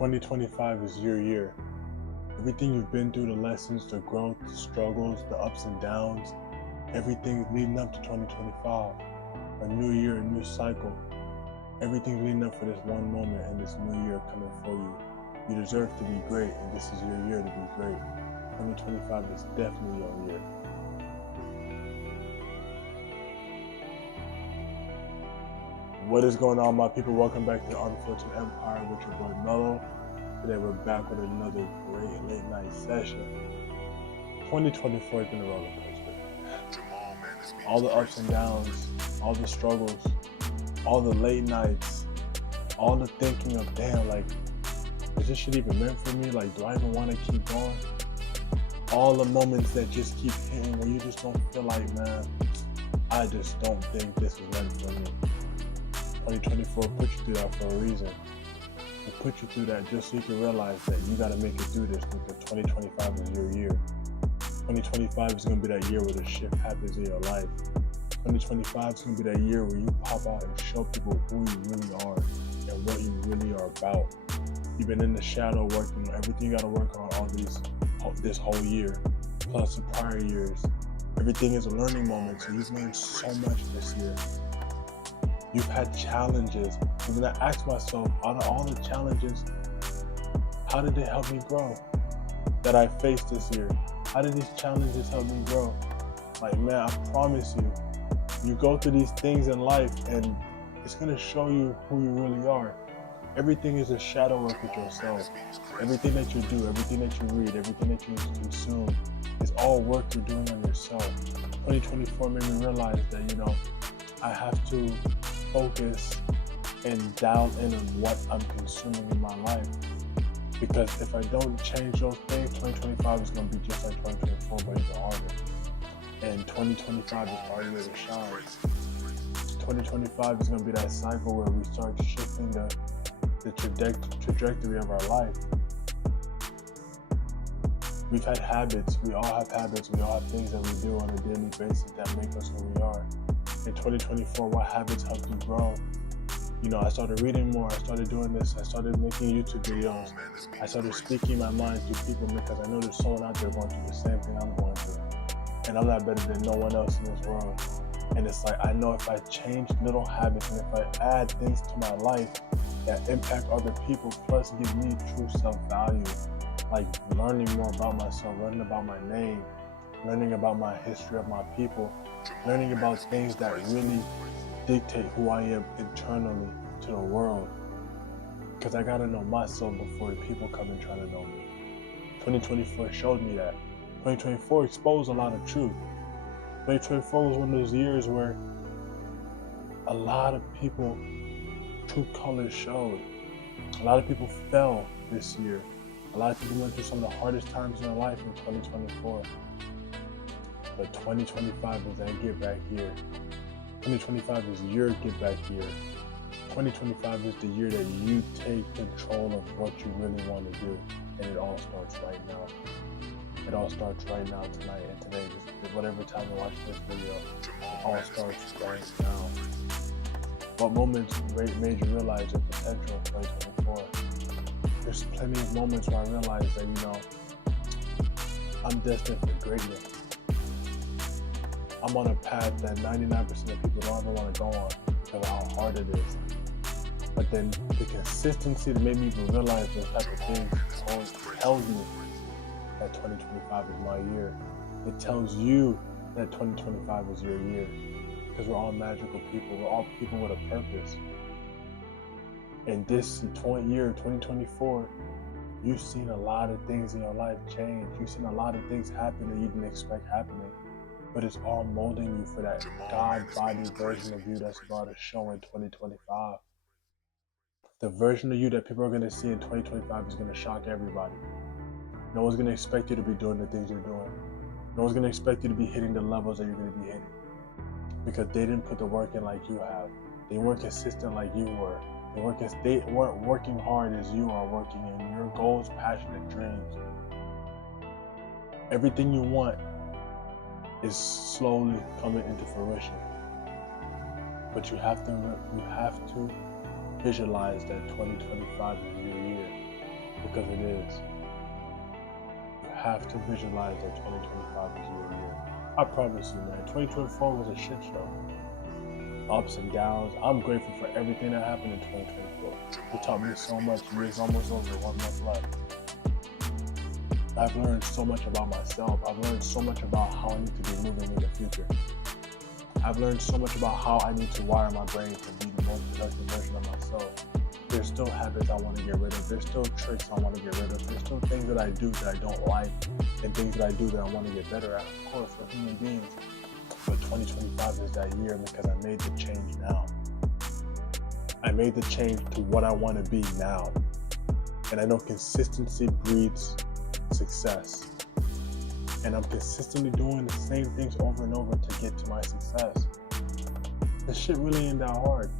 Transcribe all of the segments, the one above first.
2025 is your year. Everything you've been through, the lessons, the growth, the struggles, the ups and downs, everything leading up to 2025. A new year, a new cycle. Everything's leading up for this one moment and this new year coming for you. You deserve to be great, and this is your year to be great. 2025 is definitely your year. What is going on, my people? Welcome back to the Unfiltered Empire with your boy Mello. Today we're back with another great late night session. 2024 has been a roller coaster. All the ups and downs, all the struggles, all the late nights, all the thinking of, damn, like, is this shit even meant for me? Like, do I even want to keep going? All the moments that just keep hitting where you just don't feel like, man, I just don't think this is meant for me. 2024 put you through that for a reason. It put you through that just so you can realize that you got to make it through this, because 2025 is your year. 2025 is going to be that year where the shift happens in your life. 2025 is going to be that year where you pop out and show people who you really are and what you really are about. You've been in the shadow working on everything you got to work on this whole year, plus the prior years. Everything is a learning moment, so you've learned so much this year. You've had challenges. And then I asked myself, out of all the challenges, how did it help me grow that I faced this year? How did these challenges help me grow? Like, man, I promise you, you go through these things in life and it's going to show you who you really are. Everything is a shadow work with yourself. Everything that you do, everything that you read, everything that you consume is all work you're doing on yourself. 2024 made me realize that, I have to focus and dial in on what I'm consuming in my life. Because if I don't change those things, 2025 is going to be just like 2024, but even harder. And 2025 is our year to shine. 2025 is going to be that cycle where we start shifting the trajectory of our life. We've had habits. We all have habits. We all have things that we do on a daily basis that make us who we are. In 2024, what habits helped you grow? I started reading more. I started doing this. I started making YouTube videos. I started speaking my mind to people because I know there's someone out there going through the same thing I'm going through. And I'm not better than no one else in this world. And it's like, I know if I change little habits and if I add things to my life that impact other people, plus give me true self-value, like learning more about myself, learning about my name, learning about my history of my people, learning about things that really dictate who I am internally to the world. Because I gotta know myself before the people come and try to know me. 2024 showed me that. 2024 exposed a lot of truth. 2024 was one of those years where a lot of people, true colors showed. A lot of people fell this year. A lot of people went through some of the hardest times in their life in 2024. But 2025 is that get back year. 2025 is your get back year. 2025 is the year that you take control of what you really want to do. And it all starts right now. It all starts right now, tonight, and today. Whatever time you watch this video, it all starts right now. What moments made you realize your potential in 2024? There's plenty of moments where I realized that, I'm destined for greatness. I'm on a path that 99% of people don't ever want to go on because of how hard it is. But then the consistency that made me even realize those type of things tells me that 2025 is my year. It tells you that 2025 is your year. Because we're all magical people. We're all people with a purpose. And this year, 2024, you've seen a lot of things in your life change. You've seen a lot of things happen that you didn't expect happening. But it's all molding you for that God-body version of you that's about to show in 2025. The version of you that people are going to see in 2025 is going to shock everybody. No one's going to expect you to be doing the things you're doing. No one's going to expect you to be hitting the levels that you're going to be hitting. Because they didn't put the work in like you have. They weren't consistent like you were. They weren't working hard as you are working in your goals, passionate dreams. Everything you want is slowly coming into fruition. But you have to visualize that 2025 is your year. because it is. You have to visualize that 2025 is your year. I promise you, man, 2024 was a shit show. Ups and downs. I'm grateful for everything that happened in 2024. It taught me so much. Year's almost over, 1 month left. I've learned so much about myself. I've learned so much about how I need to be moving in the future. I've learned so much about how I need to wire my brain to be the most productive version of myself. There's still habits I want to get rid of. There's still tricks I want to get rid of. There's still things that I do that I don't like and things that I do that I want to get better at. Of course, we're human beings. But 2025 is that year because I made the change now. I made the change to what I want to be now. And I know consistency breeds success. And I'm consistently doing the same things over and over to get to my success. This shit really ain't that hard.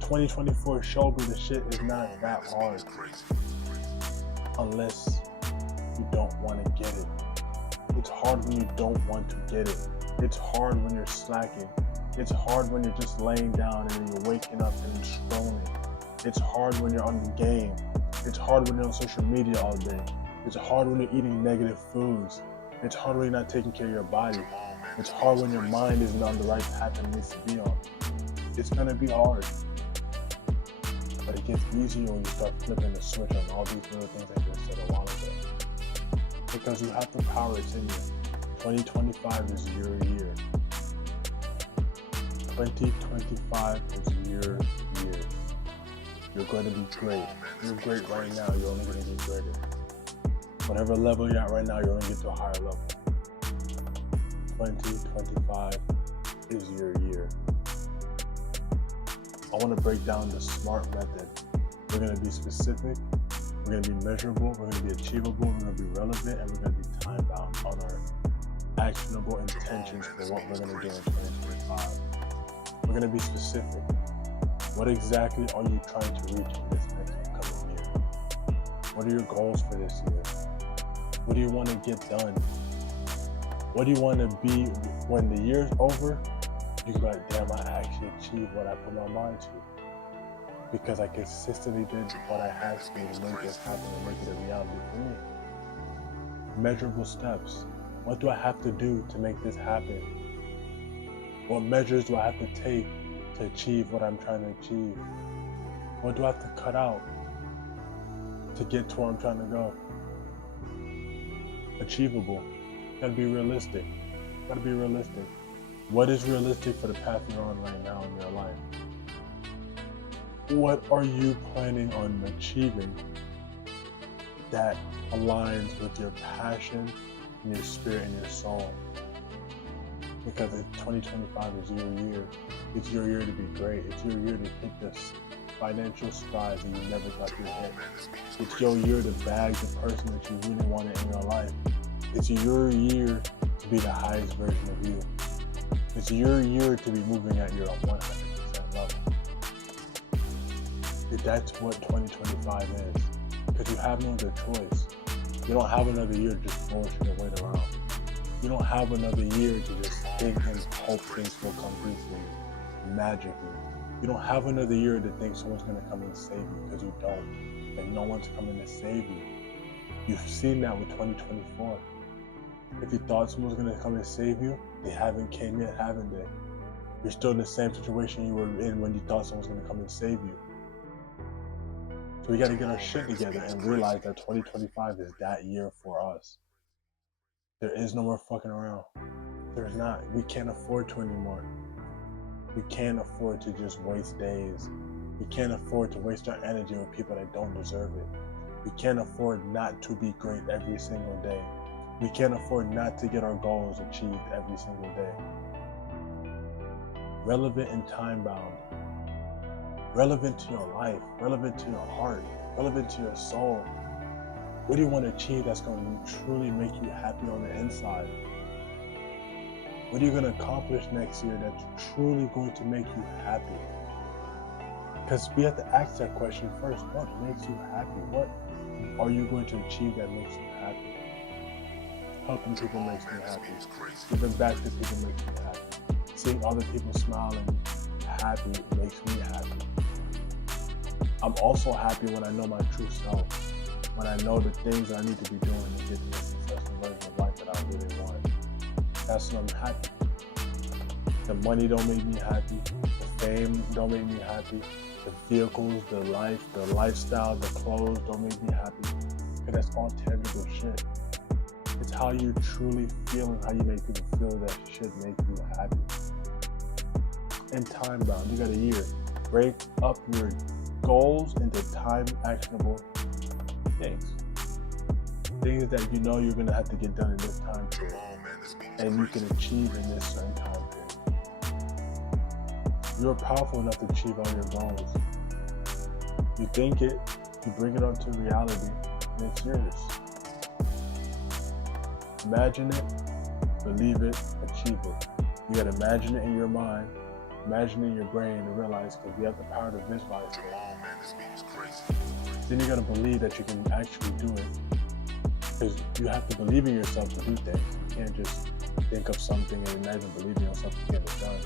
2024 showed me the shit is not that hard. Unless you don't want to get it. It's hard when you don't want to get it. It's hard when you're slacking. It's hard when you're just laying down and then you're waking up and you're scrolling. It's hard when you're on the game. It's hard when you're on social media all day. It's hard when you're eating negative foods. It's hard when you're not taking care of your body. It's hard when your mind isn't on the right path it needs to be on. It's gonna be hard. But it gets easier when you start flipping the switch on all these little things I just said a while ago. Because you have the power, it's in you. 2025 is your year. 2025 is your year. You're going to be great. You're great right now. You're only going to get greater. Whatever level you're at right now, you're going to get to a higher level. 2025 is your year. I want to break down the SMART method. We're going to be specific. We're going to be measurable. We're going to be achievable. We're going to be relevant. And we're going to be time bound on our actionable intentions for what we're going to do in 2025. We're going to be specific. What exactly are you trying to reach in this next coming year? What are your goals for this year? What do you want to get done? What do you want to be when the year's over? You can be like, damn, I actually achieved what I put my mind to. Because I consistently did what I had to do to make this happen and make it a reality for me. Measurable steps. What do I have to do to make this happen? What measures do I have to take to achieve what I'm trying to achieve? What do I have to cut out to get to where I'm trying to go? Achievable. Gotta be realistic. Gotta be realistic. What is realistic for the path you're on right now in your life? What are you planning on achieving that aligns with your passion and your spirit and your soul? Because 2025 is your year. It's your year to be great. It's your year to hit the financial strides that you never thought you'd hit. It's your year to bag the person that you really wanted in your life. It's your year to be the highest version of you. It's your year to be moving at your 100% level. That's what 2025 is. Because you have no other choice. You don't have another year to just bullshit and wait around. You don't have another year to just think and hope things will come through for you magically. You don't have another year to think someone's going to come and save you, because you don't. And no one's coming to save you. You've seen that with 2024. If you thought someone was going to come and save you, they haven't came yet, haven't they? You're still in the same situation you were in when you thought someone was going to come and save you. So we got to get our shit together and realize that 2025 is that year for us. There is no more fucking around. There's not. We can't afford to anymore. We can't afford to just waste days. We can't afford to waste our energy with people that don't deserve it. We can't afford not to be great every single day. We can't afford not to get our goals achieved every single day. Relevant and time bound. Relevant to your life, relevant to your heart, relevant to your soul. What do you want to achieve that's going to truly make you happy on the inside? What are you going to accomplish next year that's truly going to make you happy? Because we have to ask that question first. What makes you happy? What are you going to achieve that makes you happy? Helping people makes me happy. Giving back to people makes me happy. Seeing other people smiling happy makes me happy. I'm also happy when I know my true self. when I know the things I need to be doing to get to the successful version of life that I really want. That's when I'm happy. The money don't make me happy. The fame don't make me happy. The vehicles, the life, the lifestyle, the clothes don't make me happy. And that's all tangible shit. It's how you truly feel and how you make people feel that should make you happy. And time bound, you got a year. Break up your goals into time actionable things. Things that you know you're gonna have to get done in this time period. And you can achieve in this certain time period. You're powerful enough to achieve all your goals. You think it, you bring it onto reality, and it's yours. Imagine it, believe it, achieve it. You gotta imagine it in your mind, imagine it in your brain, and realize because you have the power to visualize it. Then you gotta believe that you can actually do it. Because you have to believe in yourself to do things. You can't just think of something and imagine believing in yourself to get it done.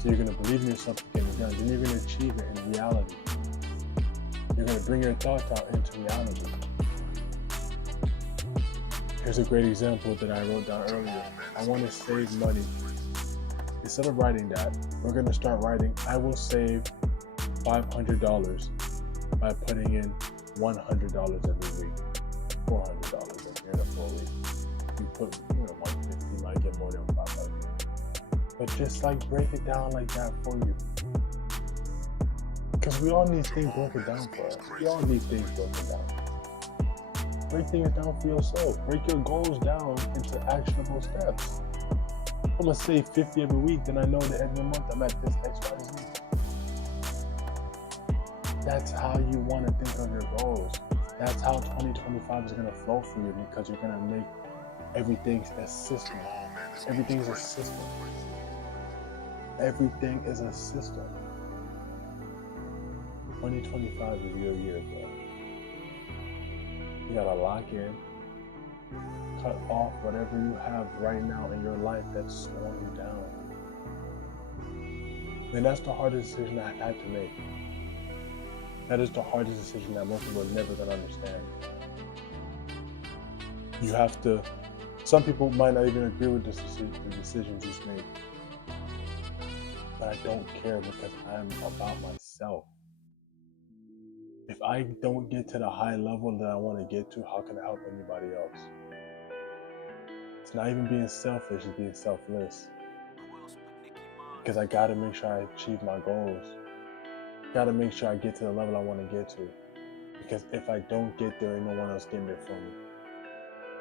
So you're gonna believe in yourself to get it done. Then you're gonna achieve it in reality. You're gonna bring your thoughts out into reality. Here's a great example that I wrote down earlier. I want to save money. Instead of writing that, we're going to start writing, I will save $500 by putting in $100 every week, $400 in here for a week. You put, $150, you might get more than $500. But just like break it down like that for you. Because we all need things broken down for us. We all need things broken down. Break things down for yourself. Break your goals down into actionable steps. I'm gonna save 50 every week, then I know that every month I'm at this XYZ. That's how you want to think of your goals. That's how 2025 is gonna flow for you, because you're gonna make everything a system. Everything is a system. Everything is a system. 2025 is your year, bro. You gotta lock in, cut off whatever you have right now in your life that's slowing you down. And that's the hardest decision I've had to make. That is the hardest decision that most people are never gonna understand. You have to, some people might not even agree with the decisions you've made. But I don't care, because I'm about myself. If I don't get to the high level that I want to get to, how can I help anybody else? It's not even being selfish, it's being selfless. Because I gotta make sure I achieve my goals. Gotta make sure I get to the level I want to get to. Because if I don't get there, ain't no one else getting there for me.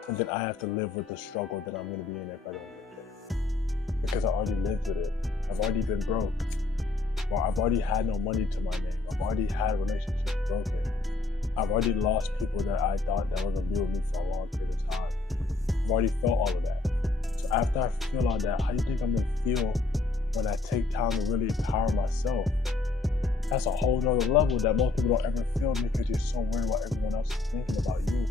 And then I have to live with the struggle that I'm going to be in if I don't get there. Because I already lived with it. I've already been broke. Well, I've already had no money to my name. I've already had relationships broken. I've already lost people that I thought that were going to be with me for a long period of time. I've already felt all of that. So after I feel all that, how do you think I'm going to feel when I take time to really empower myself? That's a whole nother level that most people don't ever feel, because you're so worried what everyone else is thinking about you.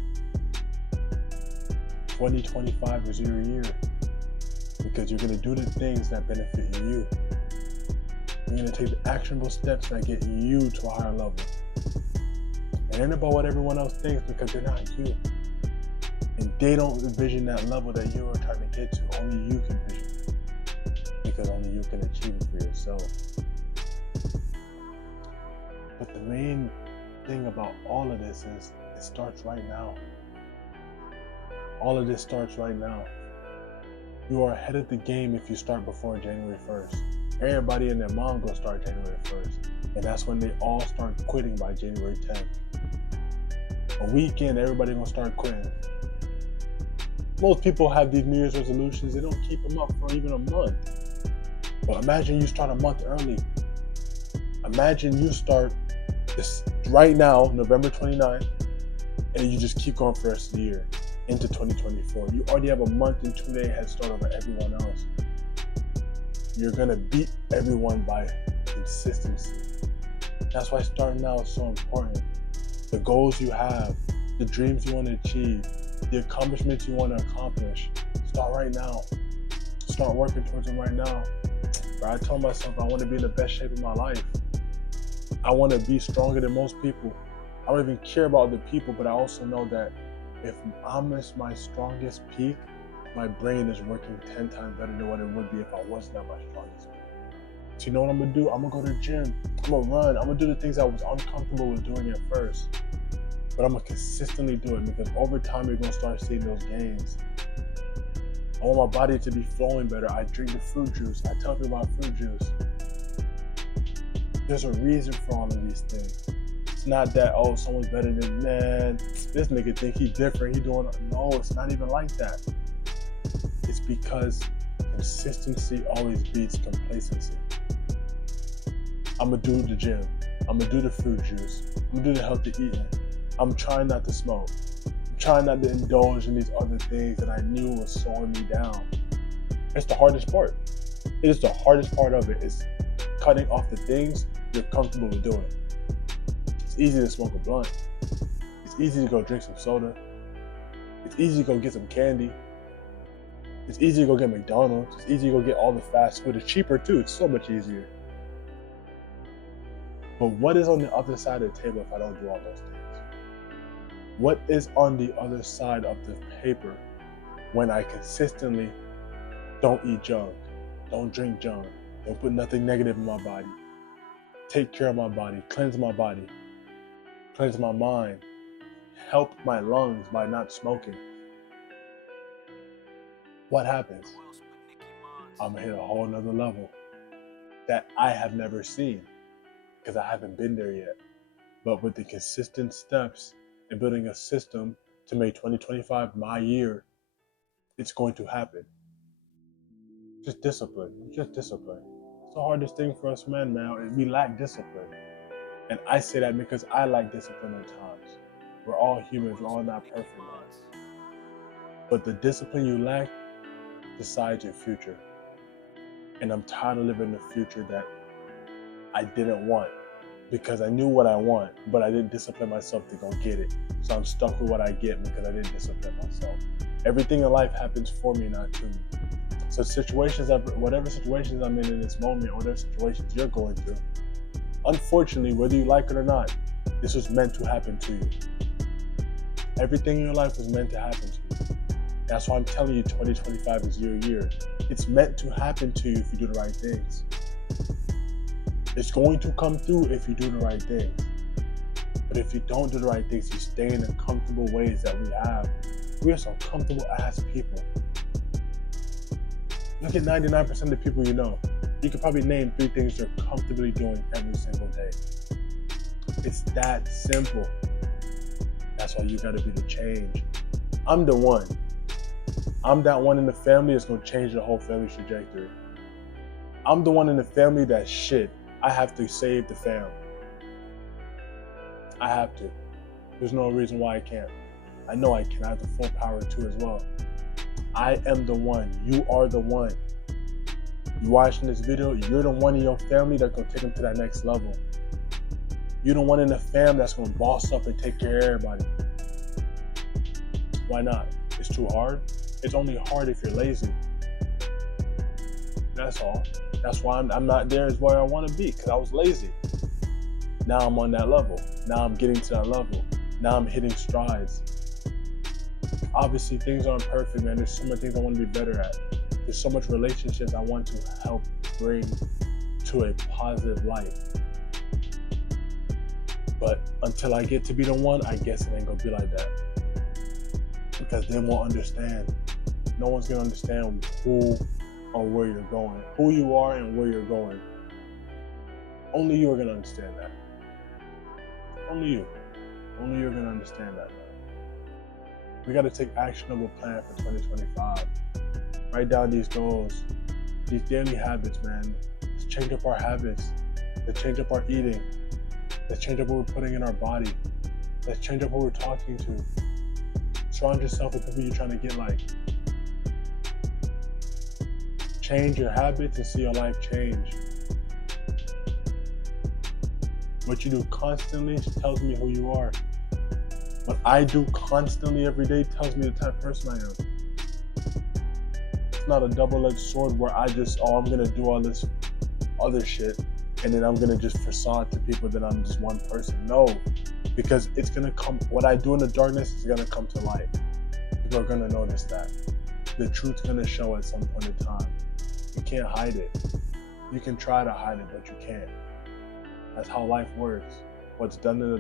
2025 is your year, because you're going to do the things that benefit you. You're going to take the actionable steps that get you to a higher level. It ain't about what everyone else thinks, because they're not you. And they don't envision that level that you are trying to get to. Only you can vision it, because only you can achieve it for yourself. But the main thing about all of this is it starts right now. All of this starts right now. You are ahead of the game if you start before January 1st. Everybody and their mom gonna start January 1st. And that's when they all start quitting by January 10th. A weekend, everybody gonna start quitting. Most people have these New Year's resolutions. They don't keep them up for even a month. But imagine you start a month early. Imagine you start this right now, November 29th, and you just keep going for the rest of the year into 2024. You already have a month and 2 day head start over everyone else. You're gonna beat everyone by consistency. That's why starting now is so important. The goals you have, the dreams you want to achieve, the accomplishments you want to accomplish, start right now. Start working towards them right now. But I told myself I want to be in the best shape of my life. I want to be stronger than most people. I don't even care about other people, but I also know that if I'm at my strongest peak, my brain is working 10 times better than what it would be if I wasn't at my strongest peak. So you know what I'm gonna do? I'm gonna go to the gym, I'm gonna run, I'm gonna do the things I was uncomfortable with doing at first. But I'm gonna consistently do it, because over time you're gonna start seeing those gains. I want my body to be flowing better. I drink the fruit juice. I tell people about fruit juice. There's a reason for all of these things. It's not that, oh, someone's better than, man, this nigga think he different, he doing, no, it's not even like that. It's because consistency always beats complacency. I'm gonna do the gym. I'm gonna do the fruit juice. I'm gonna do the healthy eating. I'm trying not to smoke. I'm trying not to indulge in these other things that I knew was slowing me down. It's the hardest part. It is the hardest part of it, is cutting off the things you're comfortable with doing. It's easy to smoke a blunt. It's easy to go drink some soda. It's easy to go get some candy. It's easy to go get McDonald's. It's easy to go get all the fast food. It's cheaper too. It's so much easier. But what is on the other side of the table if I don't do all those things? What is on the other side of the paper when I consistently don't eat junk, don't drink junk, don't put nothing negative in my body, take care of my body, cleanse my mind, help my lungs by not smoking? What happens? I'm gonna hit a whole nother level that I have never seen, because I haven't been there yet. But with the consistent steps and building a system to make 2025 my year, it's going to happen. Just discipline. Just discipline. It's the hardest thing for us men, man. We lack discipline. And I say that because I lack discipline at times. We're all humans. We're all not perfect, man. But the discipline you lack decides your future. And I'm tired of living the future that I didn't want, because I knew what I want, but I didn't discipline myself to go get it. So I'm stuck with what I get because I didn't discipline myself. Everything in life happens for me, not to me. So whatever situations I'm in this moment, or whatever situations you're going through, unfortunately, whether you like it or not, this was meant to happen to you. Everything in your life was meant to happen to you. That's why I'm telling you 2025 is your year. It's meant to happen to you if you do the right things. It's going to come through if you do the right things. But if you don't do the right things, you stay in the comfortable ways that we have. We are some comfortable ass people. Look at 99% of the people you know. You could probably name 3 things they're comfortably doing every single day. It's that simple. That's why you gotta be the change. I'm the one. I'm that one in the family that's gonna change the whole family's trajectory. I'm the one in the family that shit, I have to save the fam. I have to. There's no reason why I can't. I know I can. I have the full power to as well. I am the one. You are the one. You watching this video, you're the one in your family that's gonna take them to that next level. You're the one in the fam that's gonna boss up and take care of everybody. Why not? It's too hard. It's only hard if you're lazy. That's all. That's why I'm not there as where I want to be, because I was lazy. Now I'm on that level. Now I'm getting to that level. Now I'm hitting strides. Obviously, things aren't perfect, man. There's so many things I want to be better at. There's so much relationships I want to help bring to a positive light. But until I get to be the one, I guess it ain't gonna be like that. Because they won't understand. No one's gonna understand who or where you're going, who you are and where you're going. Only you are gonna understand that. Only you. Only you're gonna understand that, man. We gotta take actionable plan for 2025. Write down these goals, these daily habits, man. Let's change up our habits. Let's change up our eating. Let's change up what we're putting in our body. Let's change up what we're talking to. Surround yourself with people you're trying to get like. Change your habits and see your life change. What you do constantly tells me who you are. What I do constantly every day tells me the type of person I am. It's not a double-edged sword where I'm gonna do all this other shit and then I'm gonna just facade to people that I'm just one person. No, because it's gonna come. What I do in the darkness is gonna come to light. People are gonna notice that. The truth's gonna show at some point in time. You can't hide it. You can try to hide it, but you can't. That's how life works. What's done in the